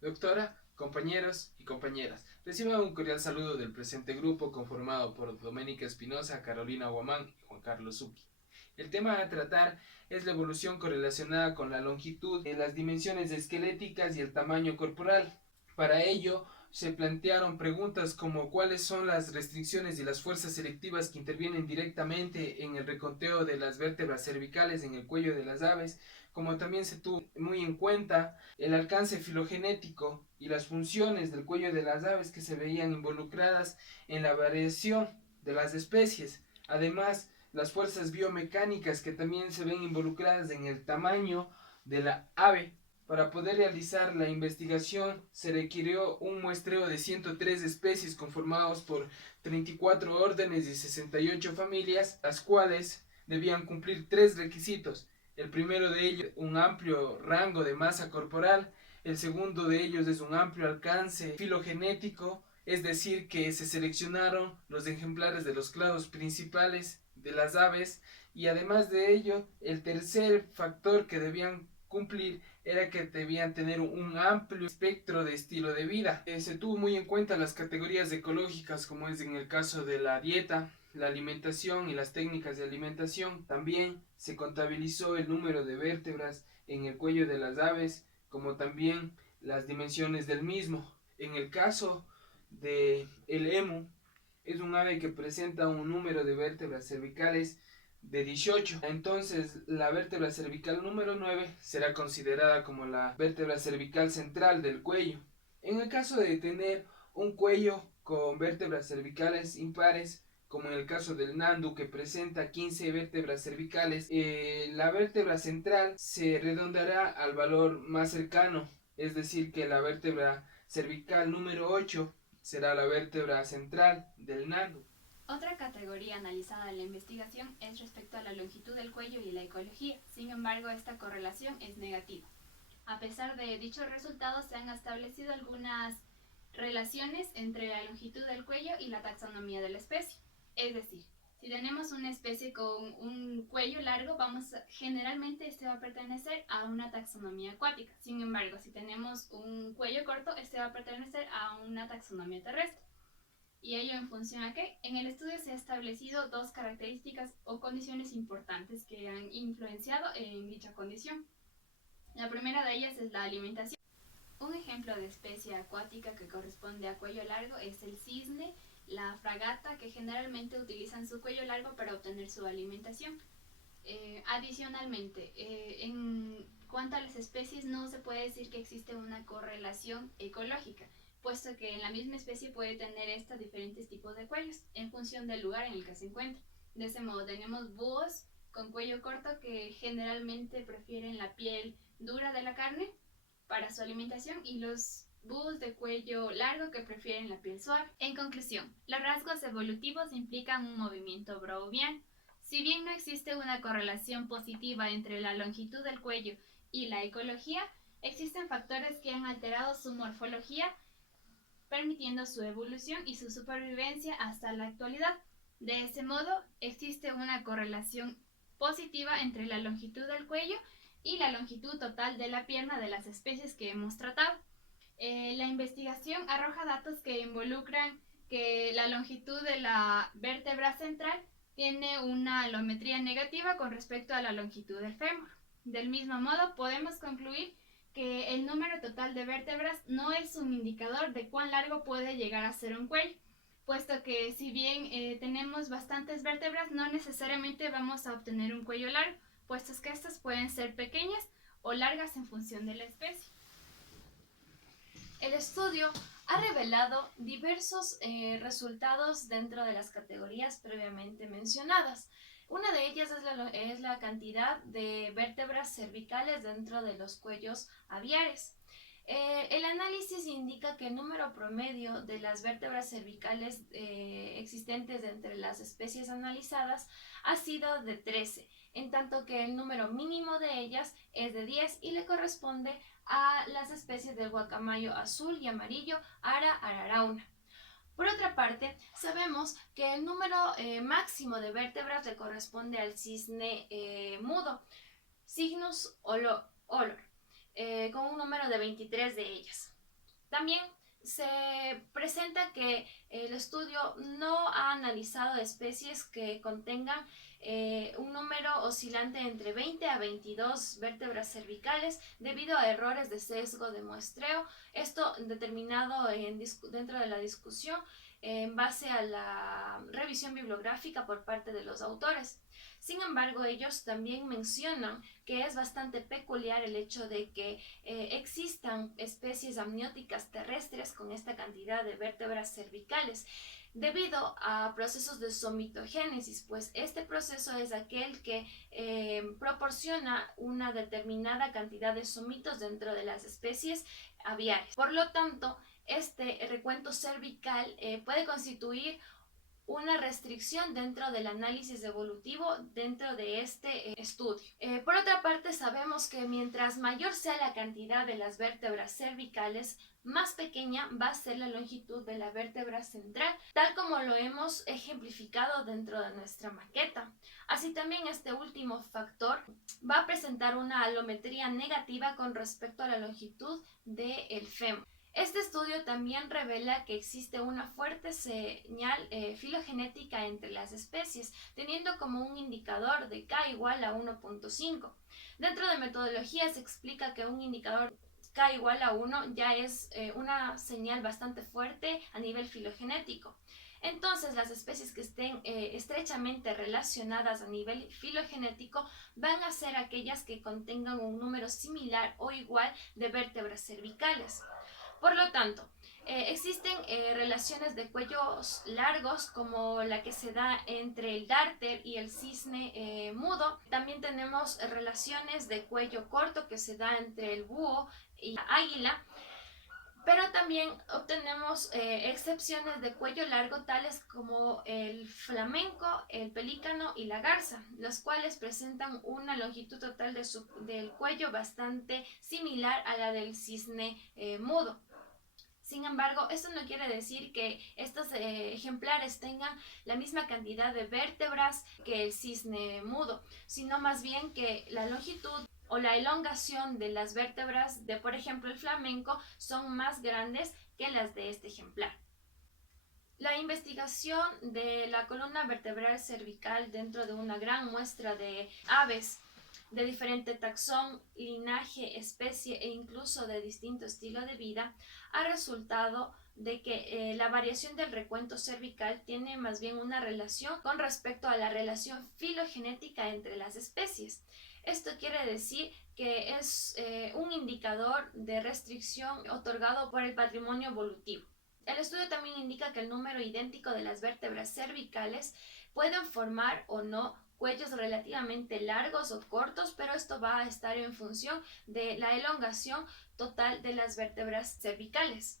Doctora, compañeros y compañeras, reciban un cordial saludo del presente grupo conformado por Doménica Espinosa, Carolina Guamán y Juan Carlos Zucchi. El tema a tratar es la evolución correlacionada con la longitud, las dimensiones esqueléticas y el tamaño corporal. Para ello, se plantearon preguntas como cuáles son las restricciones y las fuerzas selectivas que intervienen directamente en el reconteo de las vértebras cervicales en el cuello de las aves, como también se tuvo muy en cuenta el alcance filogenético y las funciones del cuello de las aves que se veían involucradas en la variación de las especies. Además, las fuerzas biomecánicas que también se ven involucradas en el tamaño de la ave. Para poder realizar la investigación se requirió un muestreo de 103 especies conformados por 34 órdenes y 68 familias, las cuales debían cumplir tres requisitos. El primero de ellos, un amplio rango de masa corporal. El segundo de ellos es un amplio alcance filogenético, es decir, que se seleccionaron los ejemplares de los clados principales de las aves. Y además de ello, el tercer factor que debían cumplir era que debían tener un amplio espectro de estilo de vida. Se tuvo muy en cuenta las categorías ecológicas, como es en el caso de la dieta, la alimentación y las técnicas de alimentación. También se contabilizó el número de vértebras en el cuello de las aves, como también las dimensiones del mismo. En el caso de el emu, es un ave que presenta un número de vértebras cervicales de 18. Entonces, la vértebra cervical número 9 será considerada como la vértebra cervical central del cuello. En el caso de tener un cuello con vértebras cervicales impares, como en el caso del Nandu, que presenta 15 vértebras cervicales, la vértebra central se redondeará al valor más cercano, es decir, que la vértebra cervical número 8 será la vértebra central del Nandu. Otra categoría analizada en la investigación es respecto a la longitud del cuello y la ecología. Sin embargo, esta correlación es negativa. A pesar de dichos resultados, se han establecido algunas relaciones entre la longitud del cuello y la taxonomía de la especie. Es decir, si tenemos una especie con un cuello largo, generalmente este va a pertenecer a una taxonomía acuática. Sin embargo, si tenemos un cuello corto, este va a pertenecer a una taxonomía terrestre. ¿Y ello en función a qué? En el estudio se ha establecido dos características o condiciones importantes que han influenciado en dicha condición. La primera de ellas es la alimentación. Un ejemplo de especie acuática que corresponde a cuello largo es el cisne, la fragata, que generalmente utilizan su cuello largo para obtener su alimentación. Adicionalmente, en cuanto a las especies, no se puede decir que existe una correlación ecológica, puesto que en la misma especie puede tener estas diferentes tipos de cuellos en función del lugar en el que se encuentra. De ese modo, tenemos búhos con cuello corto que generalmente prefieren la piel dura de la carne para su alimentación y los búhos de cuello largo que prefieren la piel suave. En conclusión, los rasgos evolutivos implican un movimiento browniano. Si bien no existe una correlación positiva entre la longitud del cuello y la ecología, existen factores que han alterado su morfología, permitiendo su evolución y su supervivencia hasta la actualidad. De ese modo, existe una correlación positiva entre la longitud del cuello y la longitud total de la pierna de las especies que hemos tratado. La investigación arroja datos que involucran que la longitud de la vértebra central tiene una alometría negativa con respecto a la longitud del fémur. Del mismo modo, podemos concluir que el número total de vértebras no es un indicador de cuán largo puede llegar a ser un cuello, puesto que si bien tenemos bastantes vértebras, no necesariamente vamos a obtener un cuello largo, puesto que estas pueden ser pequeñas o largas en función de la especie. El estudio ha revelado diversos resultados dentro de las categorías previamente mencionadas. Una de ellas es la cantidad de vértebras cervicales dentro de los cuellos aviares. El análisis indica que el número promedio de las vértebras cervicales existentes entre las especies analizadas ha sido de 13, en tanto que el número mínimo de ellas es de 10 y le corresponde a las especies del guacamayo azul y amarillo Ara ararauna. Por otra parte, sabemos que el número máximo de vértebras le corresponde al cisne mudo, Cygnus olor, con un número de 23 de ellas. También se presenta que el estudio no ha analizado especies que contengan un número oscilante entre 20 a 22 vértebras cervicales debido a errores de sesgo de muestreo, esto determinado dentro de la discusión en base a la revisión bibliográfica por parte de los autores. Sin embargo, ellos también mencionan que es bastante peculiar el hecho de que existan especies amnióticas terrestres con esta cantidad de vértebras cervicales debido a procesos de somitogénesis, pues este proceso es aquel que proporciona una determinada cantidad de somitos dentro de las especies aviares. Por lo tanto, este recuento cervical puede constituir una restricción dentro del análisis evolutivo dentro de este estudio. Por otra parte, sabemos que mientras mayor sea la cantidad de las vértebras cervicales, más pequeña va a ser la longitud de la vértebra central, tal como lo hemos ejemplificado dentro de nuestra maqueta. Así también este último factor va a presentar una alometría negativa con respecto a la longitud del fémur. Este estudio también revela que existe una fuerte señal filogenética entre las especies, teniendo como un indicador de K igual a 1.5. Dentro de metodología se explica que un indicador K igual a 1 ya es una señal bastante fuerte a nivel filogenético. Entonces, las especies que estén estrechamente relacionadas a nivel filogenético van a ser aquellas que contengan un número similar o igual de vértebras cervicales. Por lo tanto, existen relaciones de cuellos largos como la que se da entre el dárter y el cisne mudo. También tenemos relaciones de cuello corto que se da entre el búho y la águila. Pero también obtenemos excepciones de cuello largo tales como el flamenco, el pelícano y la garza, los cuales presentan una longitud total del cuello bastante similar a la del cisne mudo. Sin embargo, esto no quiere decir que estos ejemplares tengan la misma cantidad de vértebras que el cisne mudo, sino más bien que la longitud o la elongación de las vértebras de, por ejemplo, el flamenco son más grandes que las de este ejemplar. La investigación de la columna vertebral cervical dentro de una gran muestra de aves de diferente taxón, linaje, especie e incluso de distinto estilo de vida, ha resultado de que la variación del recuento cervical tiene más bien una relación con respecto a la relación filogenética entre las especies. Esto quiere decir que es un indicador de restricción otorgado por el patrimonio evolutivo. El estudio también indica que el número idéntico de las vértebras cervicales pueden formar o no cuellos relativamente largos o cortos, pero esto va a estar en función de la elongación total de las vértebras cervicales.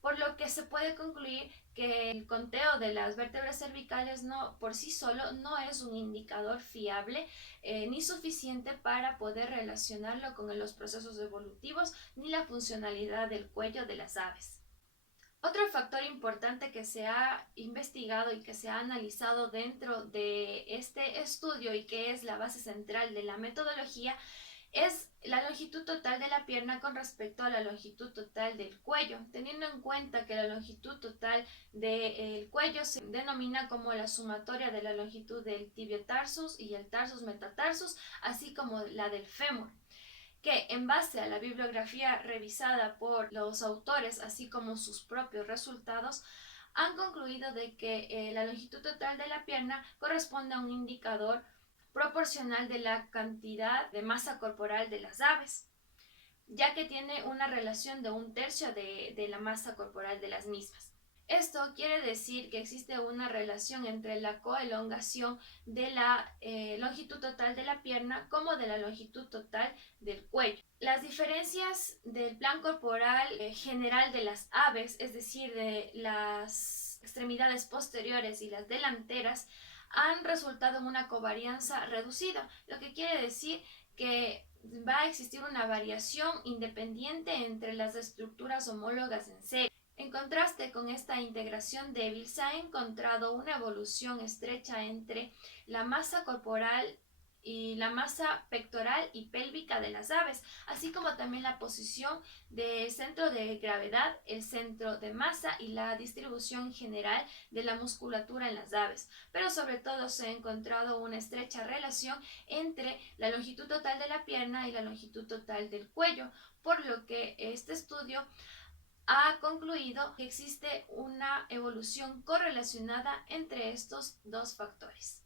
Por lo que se puede concluir que el conteo de las vértebras cervicales por sí solo no es un indicador fiable ni suficiente para poder relacionarlo con los procesos evolutivos ni la funcionalidad del cuello de las aves. Otro factor importante que se ha investigado y que se ha analizado dentro de este estudio y que es la base central de la metodología es la longitud total de la pierna con respecto a la longitud total del cuello, teniendo en cuenta que la longitud total del cuello se denomina como la sumatoria de la longitud del tibiotarsus y el tarsus metatarsus, así como la del fémur, que en base a la bibliografía revisada por los autores, así como sus propios resultados, han concluido de que la longitud total de la pierna corresponde a un indicador proporcional de la cantidad de masa corporal de las aves, ya que tiene una relación de 1/3 de la masa corporal de las mismas. Esto quiere decir que existe una relación entre la coelongación de la longitud total de la pierna como de la longitud total del cuello. Las diferencias del plan corporal general de las aves, es decir, de las extremidades posteriores y las delanteras, han resultado en una covarianza reducida, lo que quiere decir que va a existir una variación independiente entre las estructuras homólogas en serie. En contraste con esta integración débil, se ha encontrado una evolución estrecha entre la masa corporal y la masa pectoral y pélvica de las aves, así como también la posición del centro de gravedad, el centro de masa y la distribución general de la musculatura en las aves. Pero sobre todo se ha encontrado una estrecha relación entre la longitud total de la pierna y la longitud total del cuello, por lo que este estudio ha concluido que existe una evolución correlacionada entre estos dos factores.